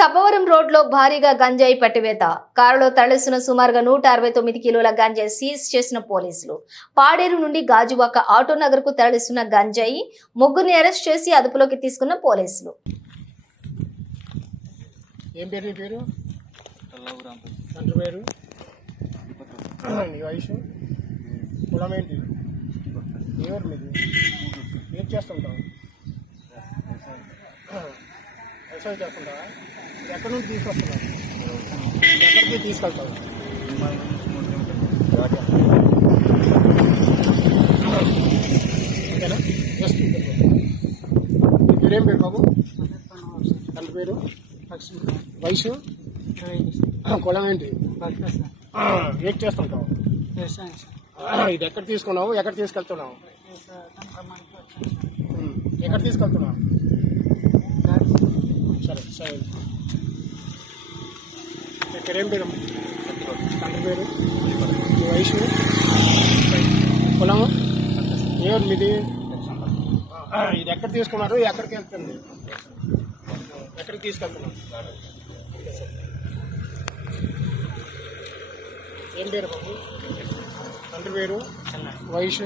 రోడ్లో భారీగా గంజాయి పట్టివేత. కారులో తరలిస్తున్న సుమారుగా నూట అరవై తొమ్మిది కిలోల గంజాయి సీజ్ చేసిన పోలీసులు. పాడేరు నుండి గాజువాక ఆటో నగర్కు తరలిస్తున్న గంజాయి ముగ్గురిని అరెస్ట్ చేసి అదుపులోకి తీసుకున్న పోలీసులు. పేరు పేరు? పేరు? కులం ఏంటి? ఏం చేస్తుంటావు? ఎక్కడి నుంచి తీసుకొస్తున్నావు? ఎక్కడికి తీసుకెళ్తావు? ఓకేనా? జస్ట్ నీ పేరేం బాబు? తండ్రి పేరు? వయసు? కులం ఏంటి? ఏం చేస్తుంటావు? ఇది ఎక్కడ తీసుకున్నావు? ఎక్కడ తీసుకెళ్తున్నావు? ఎక్కడ తీసుకెళ్తున్నావు? ఏం పేరు తండ్రి పేరు? మీ వయసు? కులము ఎవరు మీది? ఇది ఎక్కడ తీసుకున్నారు? ఎక్కడికి వెళ్తుంది? ఎక్కడికి తీసుకెళ్తున్నాం ఏం పేరు బాబు? తండ్రి పేరు? వయసు?